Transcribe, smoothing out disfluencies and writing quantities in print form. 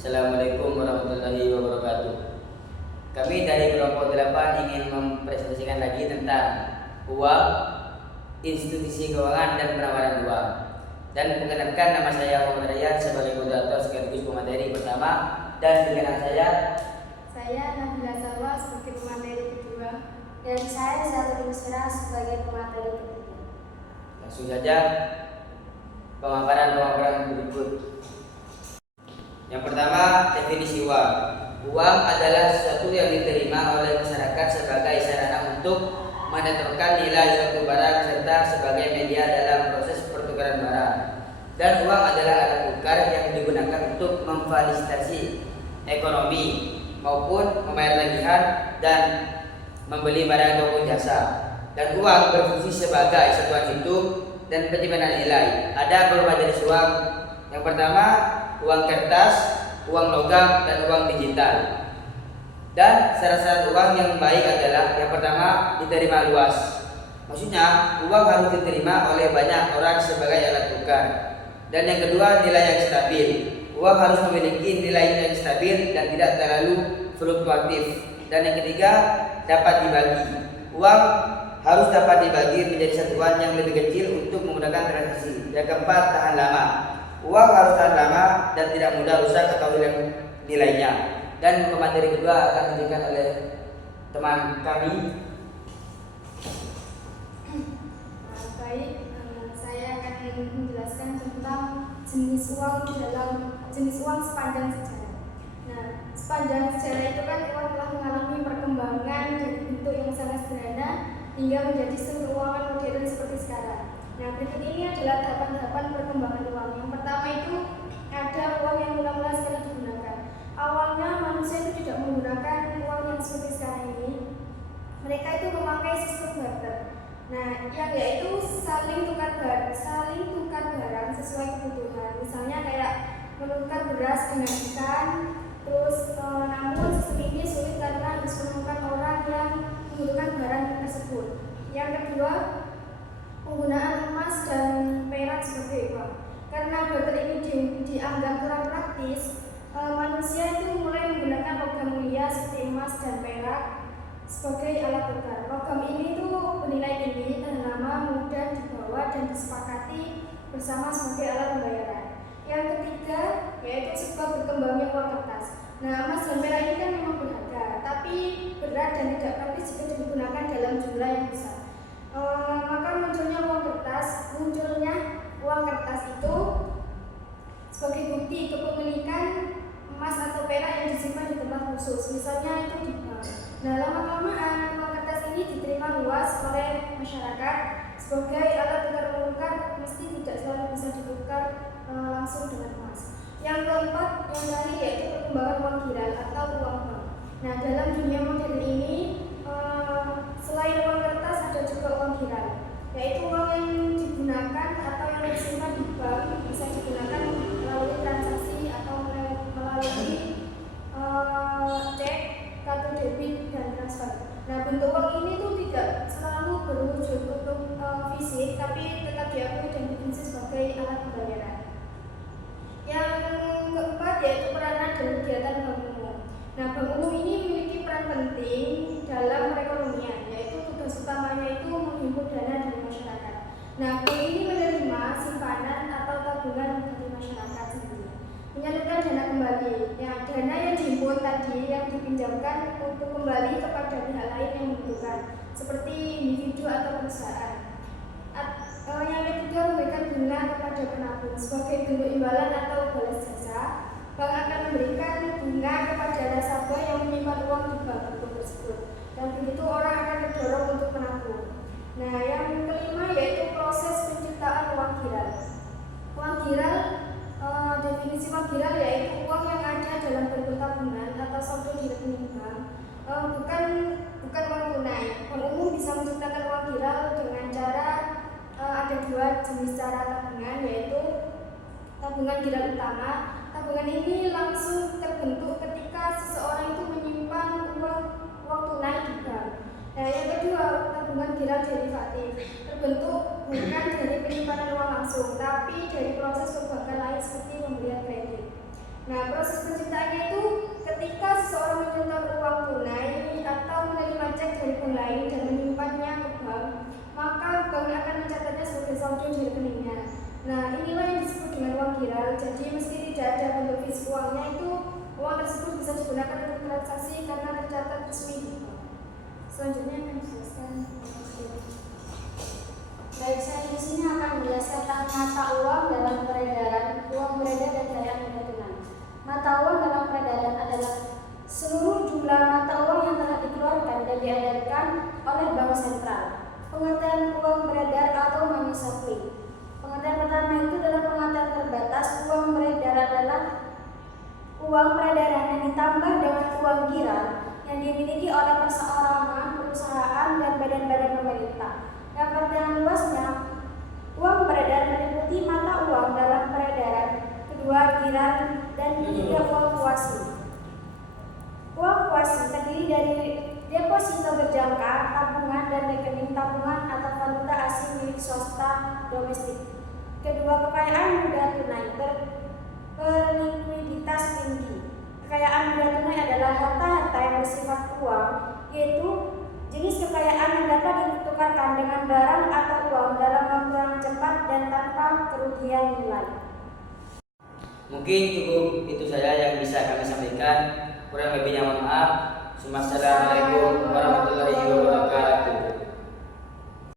Assalamualaikum warahmatullahi wabarakatuh. Kami dari kelompok 8 ingin mempresentasikan lagi tentang uang, institusi keuangan dan penawaran uang. Dan mengenalkan nama saya Muhammad Rayyan sebagai moderator sekaligus pemateri pertama, dan dengan saya Nabila Salwa sebagai pemateri kedua, dan saya Zatul Musra sebagai pemateri ketiga. Langsung saja pemaparan berikut. Yang pertama, definisi uang. Uang adalah sesuatu yang diterima oleh masyarakat sebagai sarana untuk menentukan nilai suatu barang serta sebagai media dalam proses pertukaran barang. Dan uang adalah alat tukar yang digunakan untuk memfasilitasi ekonomi maupun membayar tagihan dan membeli barang maupun jasa. Dan uang berfungsi sebagai satuan hitung dan penyimpanan nilai. Ada beberapa jenis uang. Yang pertama, uang kertas, uang logam, dan uang digital. Dan syarat-syarat uang yang baik adalah yang pertama, diterima luas. Maksudnya, uang harus diterima oleh banyak orang sebagai alat tukar. Dan yang kedua, nilai yang stabil. Uang harus memiliki nilai yang stabil dan tidak terlalu fluktuatif. Dan yang ketiga, dapat dibagi. Uang harus dapat dibagi menjadi satuan yang lebih kecil untuk memudahkan transaksi. Yang keempat, tahan lama. Uang harus tahan lama dan tidak mudah rusak atau hilang nilainya. Dan pemateri kedua akan diberikan oleh teman kami. Saya akan menjelaskan tentang jenis uang sepanjang sejarah. Nah, sepanjang sejarah itu kan uang telah mengalami perkembangan dari bentuk yang sangat sederhana hingga menjadi sumber keuangan modern seperti sekarang. Nah, berikut ini adalah tahapan-tahapan perkembangan uang. Yang pertama itu ada uang yang mula-mula sekali digunakan. Awalnya manusia itu tidak menggunakan uang yang seperti sekarang ini. Mereka itu memakai sistem barter. Nah, yang yaitu saling tukar barang sesuai kebutuhan. Misalnya kayak menukar beras dengan ikan. Namun sistem ini sulit karena harus menemukan orang yang membutuhkan barang tersebut. Yang kedua, penggunaan emas dan perak sebagai uang. Karena barter ini dianggap kurang praktis, manusia itu mulai menggunakan logam mulia seperti emas dan perak sebagai alat tukar. Logam ini tuh bernilai tinggi, tahan lama, mudah dibawa dan disepakati bersama sebagai alat pembayaran. Yang ketiga yaitu sebab berkembangnya uang kertas. Nah, emas dan perak ini kan memang berharga, tapi berat dan tidak praktis jika digunakan dalam jumlah yang besar. Maka munculnya uang kertas itu sebagai bukti kepemilikan emas atau perak yang disimpan di tempat khusus, misalnya itu di bank. Nah, lama-kelamaan uang kertas ini diterima luas oleh masyarakat sebagai alat tukar menukar, meski tidak selalu bisa ditukar langsung dengan emas. Yang keempat, yang tadi yaitu perkembangan uang giral atau uang bank. Nah, dalam dunia modern ini selain uang kertas ada juga uang giral, yaitu uang yang digunakan atau yang disimpan di bank, bisa digunakan melalui transaksi atau melalui cek, kartu debit, dan transfer. Nah, bentuk uang ini tuh tidak selalu berwujud untuk fisik, tapi tetap diakui dan berfungsi sebagai alat pembayaran. Yang keempat yaitu peranan dan kegiatan bank umum. Nah, bank umum ini memiliki peran penting dalam perekonomian, yaitu tugas utamanya itu menghimpun dana dari masyarakat. Nah, bank ini menerima simpanan atau tabungan dari masyarakat sendiri, menyalurkan dana kembali. Ya, dana yang dihimpun tadi yang dipinjamkan untuk kembali kepada pihak lain yang membutuhkan, seperti individu atau perusahaan. Yang ketiga, memberikan bunga kepada penabung sebagai bentuk imbalan atau balas jasa. Bank akan memberikan bunga kepada nasabah yang menyimpan uang di bank tersebut, dan begitu orang akan terdorong untuk menabung. Nah, yang kelima yaitu proses penciptaan uang giral. Definisi uang giral yaitu uang yang ada dalam bentuk tabungan atau saldo di rekening bank, bukan uang tunai. Bank umum bisa menciptakan uang giral dengan cara ada dua jenis cara tabungan, yaitu tabungan giral utama. Tabungan ini langsung terbentuk ketika seseorang itu menyimpan uang tunai di bank. Nah, yang kedua, tabungan giral derivatif, terbentuk bukan dari penyimpanan uang langsung, tapi dari proses perbankan lain seperti pemberian kredit. Nah, proses penciptaannya itu ketika seseorang menyetor uang tunai atau menerima cek dari bank lain dan menyimpannya ke bank, maka bank akan mencatatnya sebagai saldo di rekeningnya. Nah, inilah yang disebut dengan uang giral. Jadi meski tidak ada bentuk fisik uangnya, itu uang tersebut bisa digunakan untuk transaksi karena tercatat resmi di bank. Selanjutnya akan dijelaskan. Baik, saya di sini akan menjelaskan tentang mata uang dalam peredaran, uang beredar dan kekayaan benda tunai. Mata uang dalam peredaran adalah seluruh jumlah mata uang yang telah dikeluarkan dan diedarkan oleh bank sentral. Pengertian uang beredar atau money supply. Pengertian pertama itu dalam pengertian terbatas, uang beredar adalah uang peredaran yang ditambah dengan uang giral yang dimiliki oleh perseorangan, perusahaan, dan badan-badan pemerintah. Yang pengertian luasnya, uang beredar meliputi mata uang dalam peredaran, kedua giral, dan ketiga uang kuasi. Uang kuasi terdiri dari deposito berjangka, tabungan, dan rekening tabungan atau valuta asing milik swasta domestik. Kedua, kekayaan mudah tunai berlikuiditas tinggi. Kekayaan mudah tunai adalah harta-harta yang bersifat uang, yaitu jenis kekayaan yang dapat ditukarkan dengan barang atau uang dalam waktu yang cepat dan tanpa kerugian nilai. Mungkin cukup itu saja yang bisa kami sampaikan. Kurang lebihnya mohon maaf. Assalamualaikum warahmatullahi wabarakatuh.